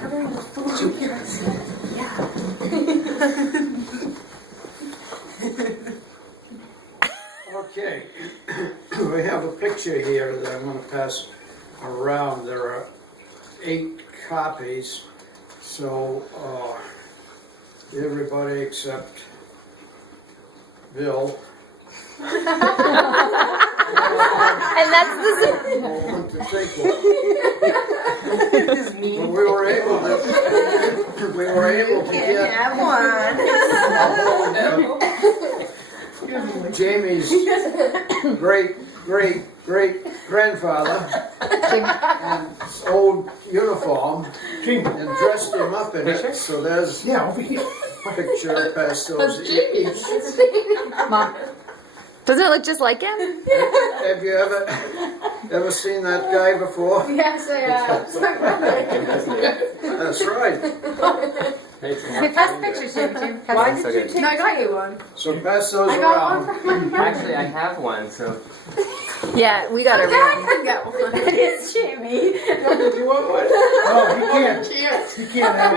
covering the food. Yeah. Okay, we have a picture here that I'm going to pass around. There are 8 copies, so everybody except Bill. And that's the Want to take one. But we were able to get Have one. Jamie's great grandfather and his old uniform and dressed him up in it. So there's over here. a picture past those. Mom. Doesn't it look just like him? Have you ever seen that guy before? Yes, I have. That's right. Pass the picture, Jim. Why did you take? No, I got you one. So pass those I got around. one from my Actually, I have one, so. Yeah, we got a I real. could get one. It is Jimmy. Oh, he can't. He can't have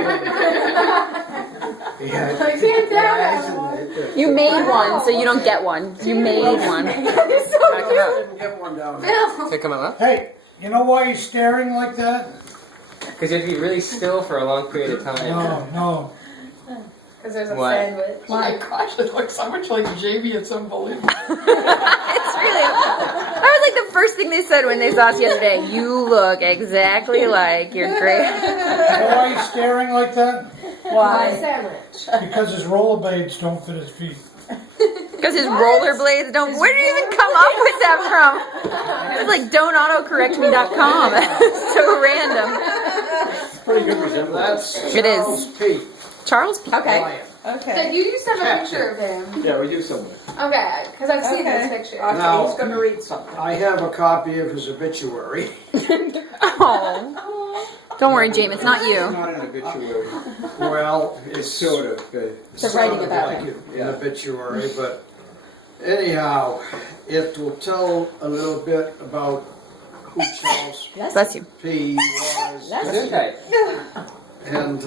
Yeah. I can't tell. You made one, so you don't get one. You made one. It's so cute. Get one down there. Bill. Take them out? it. Hey, you know why you're staring like that? Because you have to be really still for a long period of time. No. Because there's a What? sandwich. Oh my gosh, it looks so much like Jamie, it's unbelievable. It's really. That was like the first thing they said when they saw us yesterday. You look exactly like your great. You know why you're staring like that? My sandwich. Because his rollerblades don't fit his feet. Because his rollerblades don't. Where did you even come up with that from? It's like don'tautocorrectme.com. So random. Pretty good resemblance. That's It is. Charles P. Charles P. Okay. Lyon. So you used to have a picture of him. Yeah, we do somewhere. Okay, because I've seen this picture. Now, He's gonna read something. I have a copy of his obituary. Oh. Don't worry, James. It's not you. Not an obituary. Well, it's Sort of. Good. So writing sounded about like him. an obituary, but anyhow, it will tell a little bit about who Charles Bless you. P. was. Okay. And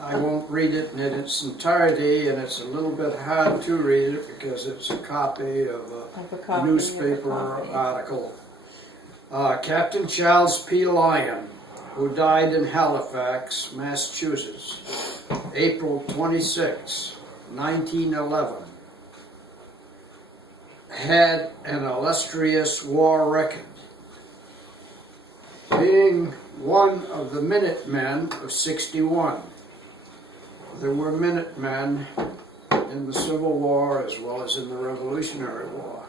I won't read it in its entirety, and it's a little bit hard to read it because it's a copy of a newspaper article. Captain Charles P. Lyon, who died in Halifax, Massachusetts, April 26, 1911, had an illustrious war record, being one of the Minutemen of '61. There were Minutemen in the Civil War as well as in the Revolutionary War.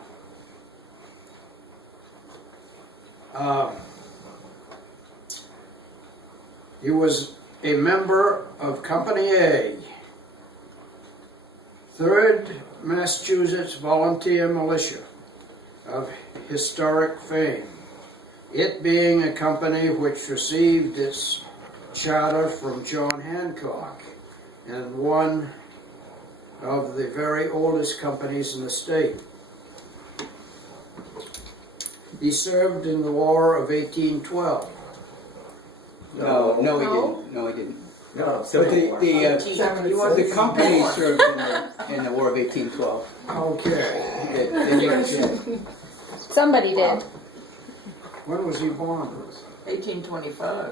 He was a member of Company A, 3rd Massachusetts Volunteer Militia of historic fame, it being a company which received its charter from John Hancock and one of the very oldest companies in the state. He served in the War of 1812. No, he didn't. No, he didn't. No, But Civil War. the company served in the War of 1812. Okay. Somebody did. When was he born? 1825.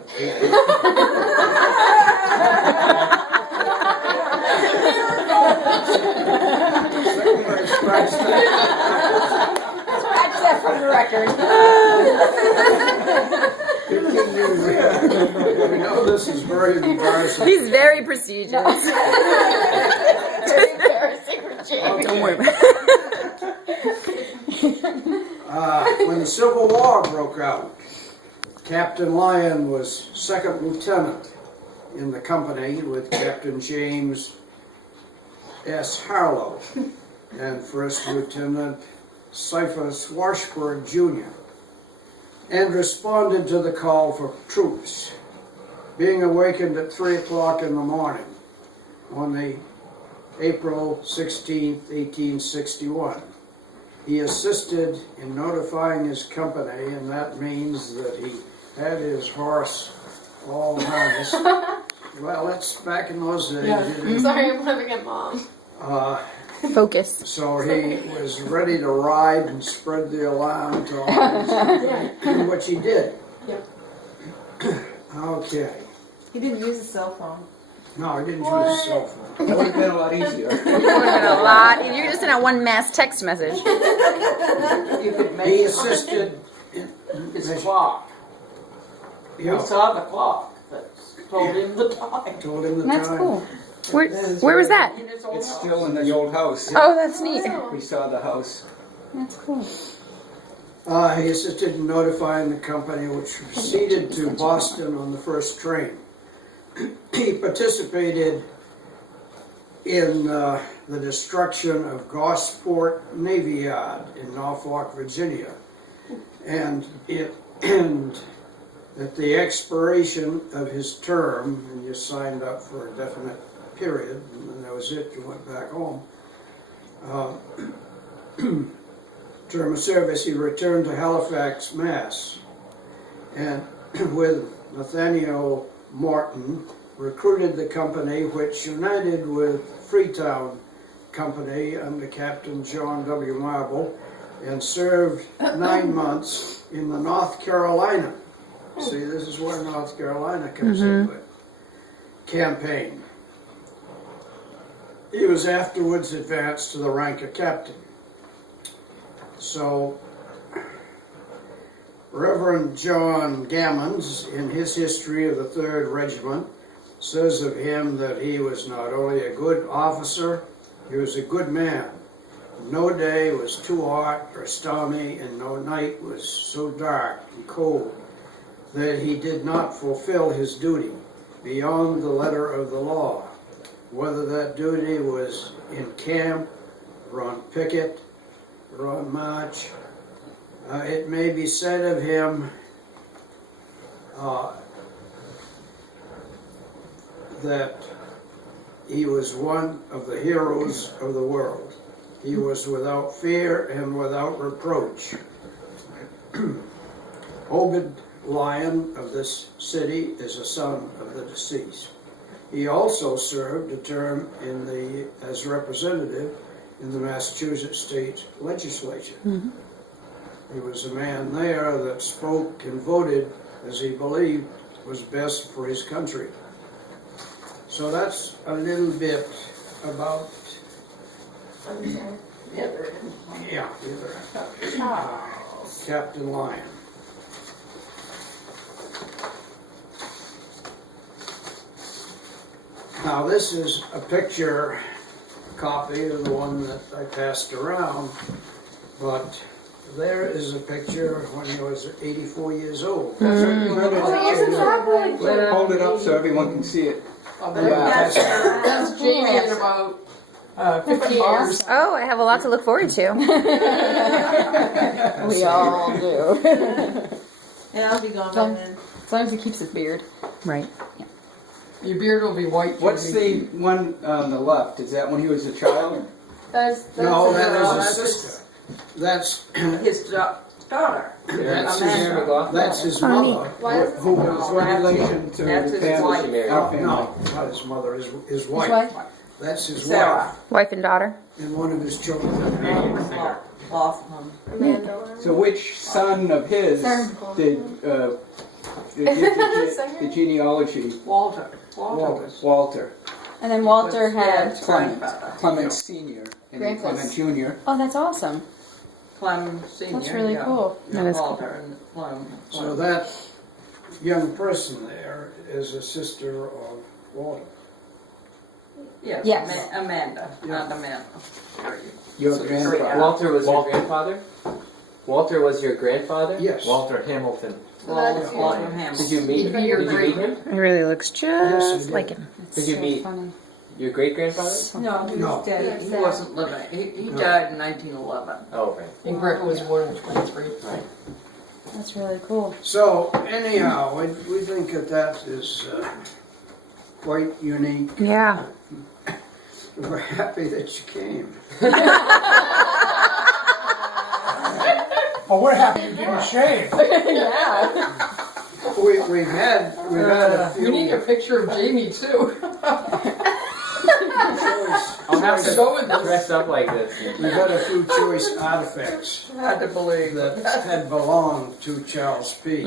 Secretary scratch that. Scratch that from the record. 15 years ago. We know this is very embarrassing. He's very prestigious. Very embarrassing for Jamie. Don't worry. When the Civil War broke out, Captain Lyon was second lieutenant in the company with Captain James S. Harlow and First Lieutenant Cephas Washburn, Jr., and responded to the call for troops, being awakened at 3 o'clock in the morning on the April 16, 1861. He assisted in notifying his company, and that means that he had his horse all harnessed. Well, that's back in those days. Yeah. You didn't- Sorry, I'm having a mom. Focus. So he was ready to ride and spread the alarm to all his company, which he did. Yep. Okay. He didn't use a cell phone. No, he didn't use his cell phone. That would have been a lot easier. It would have been a lot. You just sent out one mass text message. You could make He it assisted in his clock. He Yeah, saw the clock that told him the time. told him the That's time. cool. Where was that? In his old It's house. still in the old house. Oh, that's neat. We saw the house. That's cool. He assisted in notifying the company, which proceeded to Boston on the first train. He participated in the destruction of Gosport Navy Yard in Norfolk, Virginia, and at the expiration of his term, and you signed up for a definite period, and then that was it. You went back home. Term of service, he returned to Halifax, Mass, and with Nathaniel Morton, recruited the company, which united with Freetown Company under Captain John W. Marble, and served 9 months in the North Carolina. See, this is where North Carolina comes into it. Campaign. He was afterwards advanced to the rank of captain. So, Reverend John Gammons, in his history of the 3rd Regiment, says of him that he was not only a good officer, he was a good man. No day was too hot or stormy, and no night was so dark and cold that he did not fulfill his duty beyond the letter of the law, whether that duty was in camp, or on picket, or on march. It may be said of him that he was one of the heroes of the world. He was without fear and without reproach. Obed Lyon of this city is a son of the deceased. He also served a term as representative in the Massachusetts State Legislature. He was a man there that spoke and voted as he believed was best for his country. So that's a little bit about, Captain Lyon. Now this is a picture copy of the one that I passed around, but there is a picture when he was 84 years old. Hold it up so everyone can see it. That's Jamie in about 50 years. Oh, I have a lot to look forward to. We all do. Yeah, I'll be gone by then. As long as he keeps his beard. Right. Your beard will be white. What's the one on the left? Is that when he was a child? No, that is his sister. That's His daughter. that's his mother. Who was what relation to That's the his family? wife. Our family. No, not his mother, his wife. That's his Sarah. wife Wife and daughter. and one of his children. So which son of his did the genealogy? Walter. Walter. And then Walter had. Clement Sr. and then Clement Jr. Oh, that's awesome. Clem Senior. That's really cool. Yeah, That is Walter and Clem. So that young person there is a sister of Walter. Yes. Yes. Amanda, not Amanda. Your grandfather. Walter was your grandfather? Walter was your grandfather? Yes. Walter Hamilton. Walter Yeah. Hamilton. Did you meet him? Your Did you meet him? It really looks Yes, I just did. like him. Did you meet your great grandfather? No, he No. was dead. He wasn't living. He died in 1911. Oh, right. And Greg was born in 23. Right. That's really cool. So anyhow, we think that is quite unique. Yeah. We're happy that you came. Oh, we're happy you didn't shave. Yeah. we've had a We need few a picture of Jamie too. I'll have to Go with this. dress up like this. we've had a few choice artifacts Hard to believe that that. had belonged to Charles P.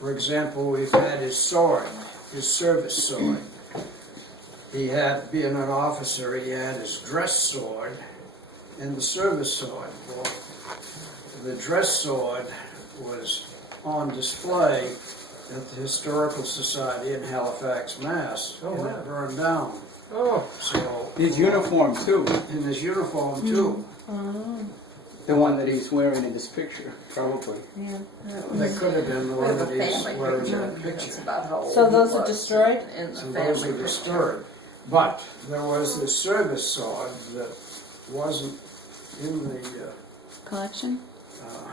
For example, we've had his sword, his service sword. He had, being an officer, he had his dress sword and the service sword. Well, the dress sword was on display at the Historical Society in Halifax, Mass. Oh, And wow. it burned down. Oh, So, His uniform too, in his uniform too. the one that he's wearing in this picture, probably. That could have been the We one have a that he's family wearing in picture. that That's picture. about how old So he those are was destroyed? In the So family those are picture. disturbed. But there was the service sword that wasn't in the, Collection? uh,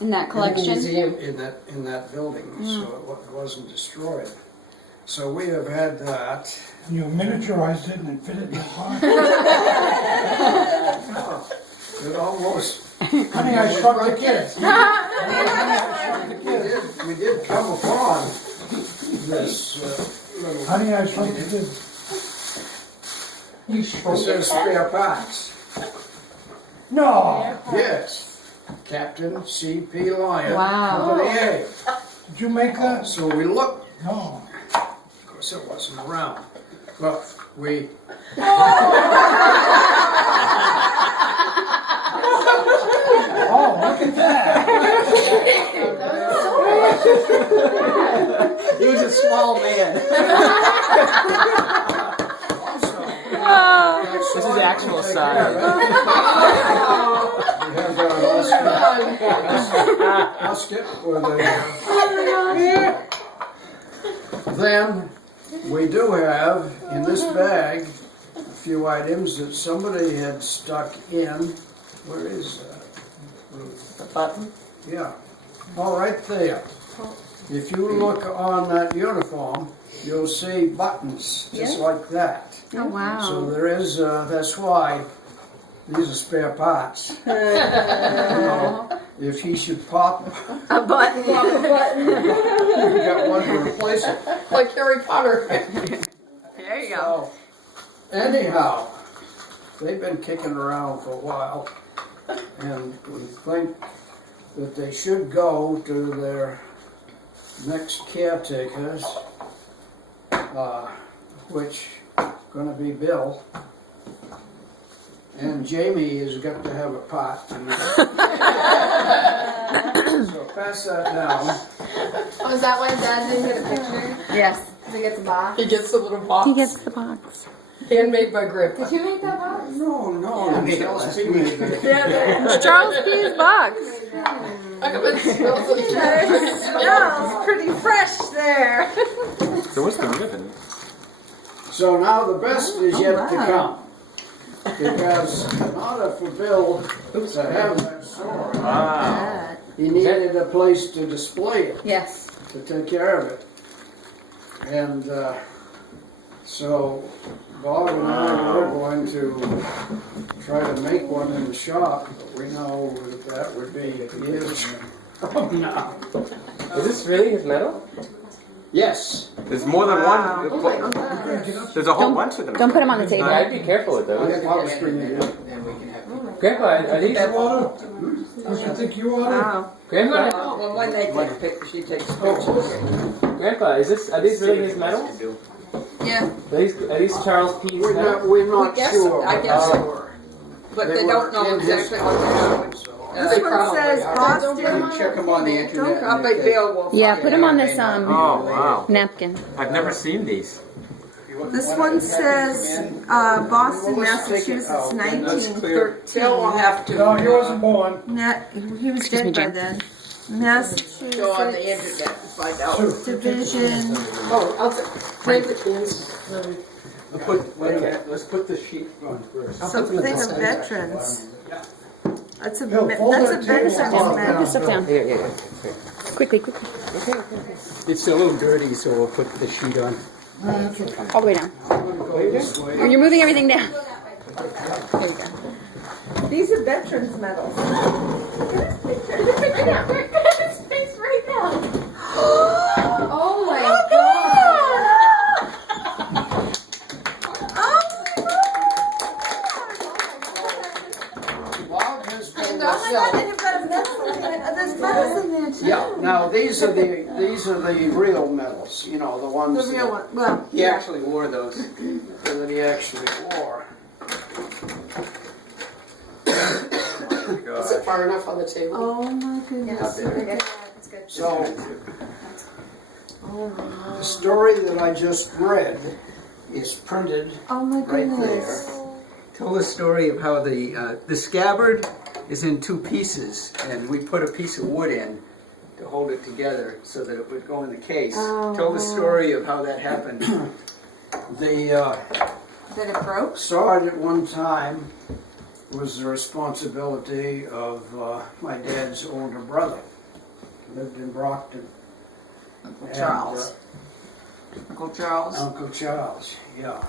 In that In the collection? museum. in that building, so it wasn't destroyed. So we have had that. You miniaturized it and it fit it in the box. It almost, Honey, I shrunk the kids. we did come upon this little, Honey, I shrunk the kids. You it says spare parts. No, Yes, Captain C.P. Lyon, Wow. Company A. did you make that? So we looked, No. of course it wasn't around, but we, Oh, look at that. He was a small man. this is actual size. we have our musket with a, then we do have in this bag a few items that somebody had stuck in. Where is that? The button. Yeah, oh, right there. If you look on that uniform, you'll see buttons just like that. Oh, So wow. there is, that's why these are spare parts. You know, if he should pop, A button. we got one to replace it. Like Harry Potter. There you go. So, anyhow, they've been kicking around for a while, and we think that they should go to their next caretakers, which gonna be Bill. And Jamie has got to have a pot in it. So pass that down. Oh, is that why Dad didn't get a picture? Yes. Because he gets a box? He gets the little box. He gets the box. Handmade by Grandpa. Did you make that box? No, I made it Charles last P. made that. It's Charles P's box. I bet it smells like Smells pretty fresh there. So what's the ribbon? So now the best is yet to wow. come. Because in order for Bill to have that sword, Wow. he needed a place to display it, Yes. to take care of it. And so Bob and I were going to try to make one in the shop, but we know that would be years from now. Is this really his medal? Yes. There's more than one. There's a whole bunch of them. Don't put him on the table. I'd be careful with those. I'll string it in. Then we can have. Grandpa, are these? You oughta? Don't you think you oughta? Grandpa, Well, when they take pictures, she takes pictures. Grandpa, are these really his medals? Yeah. Are these Charles P's medals? We're not I guess- sure. I guess but so. But they were don't know in his exactly what they're doing. so- This This one says Boston. Check them on the internet. I bet Bill will find Yeah, put him on it. this Oh, wow. napkin. I've never seen these. This one says Boston, Massachusetts, That's clear. 1913. Bill will have to No, he wasn't born. He was Excuse me, dead by Jim. then. go on the Massachusetts internet and find out. Division. Oh, I'll take the keys. Wait a minute, let's put the sheet on first. Something of veterans. That's a Bill, fold that's a that table veterans down. Put medal. stuff down. Yeah. Quickly, quickly. It's a little dirty, so we'll put the sheet on. All the way down. You're moving everything down. These are veterans medals. It's right now. are the real medals, you know, the ones The real one, well, He actually wore those. that he actually wore. Is it far enough on the table? oh my goodness. Yes, look at yeah, that. that's good. So Oh my, the story that I just read is printed oh my right goodness. there. Tell the story of how the scabbard is in two pieces, and we put a piece of wood in to hold it together so that it would go in the case. Oh, Tell the story of how that happened. The That it broke? sword at one time was the responsibility of my dad's older brother. Lived in Brockton. Uncle And, Charles. Uncle Charles. Uncle Charles, yeah.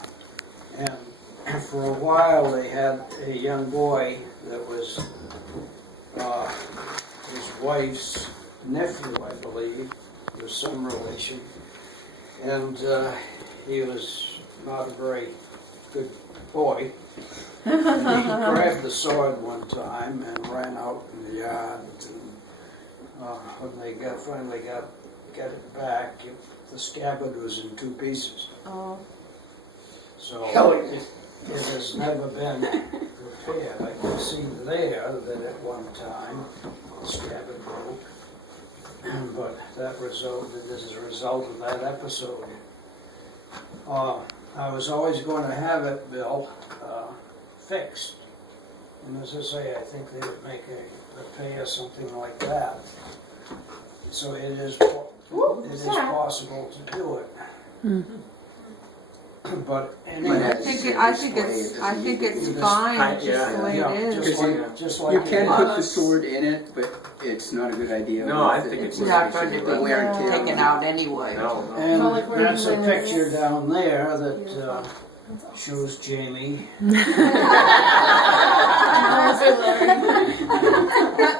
And for a while they had a young boy that was his wife's nephew, I believe, was some relation. And he was not a very good boy. He grabbed the sword one time and ran out in the yard. And when they finally got it back, the scabbard was in two pieces. Oh. So Hell it has never been repaired. I can see there that at one time the scabbard broke, but that resulted as a result of that episode. I was always going to have it, Bill, fixed. And as I say, I think they would make a repair, something like that. So it is possible to do it. But anyway, I think it's fine just the way it is. just like You can put the sword in it, but it's not a good idea. No, I think it's Not going to be wear and tear. taken out anyway. No. And that's a picture down there that shows Jamie. Now,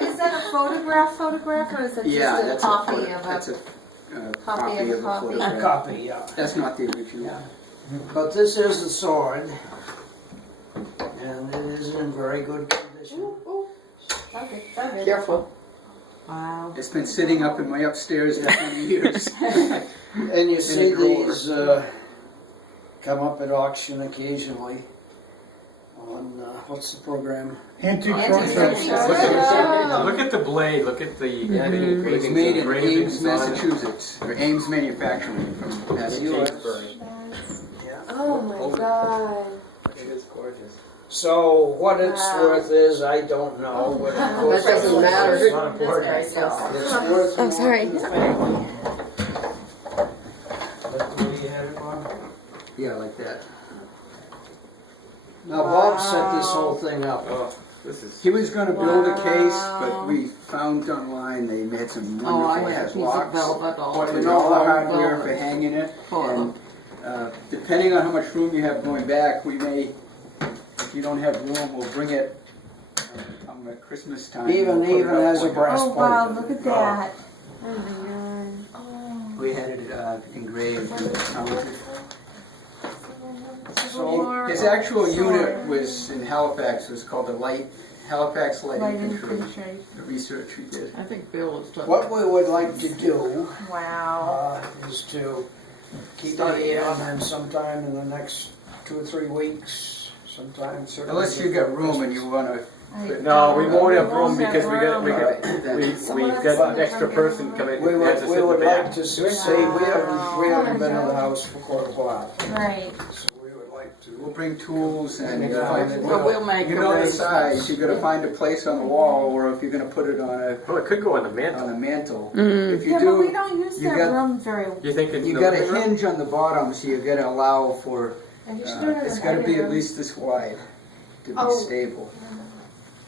is that a photograph, or is it Yeah, just that's a copy of that's a? a copy of a copy? A photograph. copy, yeah. That's not the original. Yeah. But this is the sword, and it is in very good condition. Careful. Wow. It's been sitting up in my upstairs for many years. And you see a drawer. these come up at auction occasionally on, what's the program? Antique Antique short short Look at the blade. Look at the engravings. It's made in engravings Ames, on it. Massachusetts, or Ames Manufacturing from Massachusetts. Oh my God. It is gorgeous. So what its Wow. worth is, I don't know. But of course That doesn't matter. It's not important. It's worth Oh, sorry. more to the family. But where you had it on? Yeah, like that. Now Bob set this whole thing up. Oh, this is. He was going to build a case, Wow. but we found online they made some Oh, I wonderful have a piece of locks. velvet all Put over in all the hardware velvet. for hanging it. For And depending on how much room you have going back, we may, if you don't have room, we'll bring it come Christmas time. Even we'll put it up as a for you. brass Oh plate. wow, look at that. Oh my God. Oh. We had it engraved with the fountain. So His actual unit was in Halifax. It was called the Halifax Light Light Infantry. infantry. The research we did. I think Bill is talking. what we would like to do Wow. is to keep it here and then sometime in the next 2 or 3 weeks, sometime certainly. Unless you got room and you want to. No, we won't have room won't have because we've got an extra person coming. We Has to would, sit in the like back. to see, we haven't been in the house for quite a while, Right. so we would like to. We'll bring tools and Well, we'll make you a know the raise. size. You're gonna find a place on the wall, or if you're gonna put it on Oh, it could go on the a mantle. mantle. Mm. If you Yeah, but we do, don't use you that got- room very well. You think it's you got a hinge on the bottom, so you got to allow for. It's got to be at least this wide to be Oh. stable.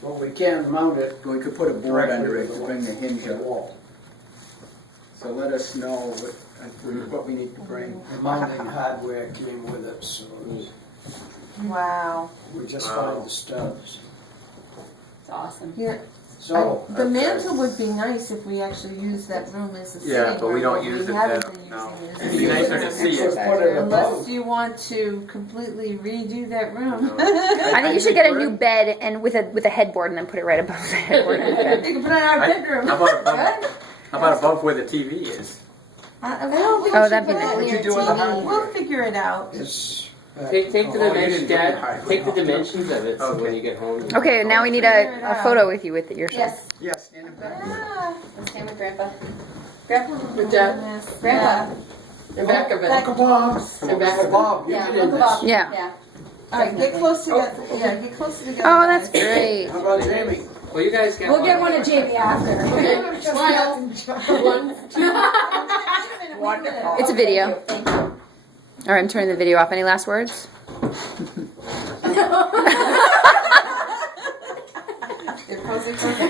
Well, we can mount it We could put a board directly under to it to bring the hinge the up. wall. So let us know what we need to bring. The mounting hardware came with it, so Wow. we just Wow. find the studs. It's awesome. Here, So, the mantle would be nice if we actually used that room as a sitting room. Yeah, but we don't use it haven't that- been no. using it as a It'd be sitting nicer to room. see just it. put it Unless above. you want to completely redo that room. I think you should get a new bed and with a headboard and then put it right above the headboard. You can put it in our I- bedroom. how about a bunk? Good. How about above where the TV is? Oh, that'd be nice. What'd you do with the hard We'll figure it out. It's, Take the you dimensions, didn't give me Dad. hard Take the copy. dimensions of it so Okay. when you get home. Okay, now we need a photo with you with yourself. Yes. Yes, in the back. Let's stand with Grandpa. Grandpa. With Dad. Grandpa. The back of it. Like The back of it. Bob, you Yeah, did look this. above. Yeah. Yeah. All right, get close together. Yeah, get closer together. Oh, that's great. How about Jamie? Well, you guys get We'll get one of JB after. Okay, smile. 1, 2. Wonderful. It's a video. Thank you. All right, I'm turning the video off. Any last words? Get closer.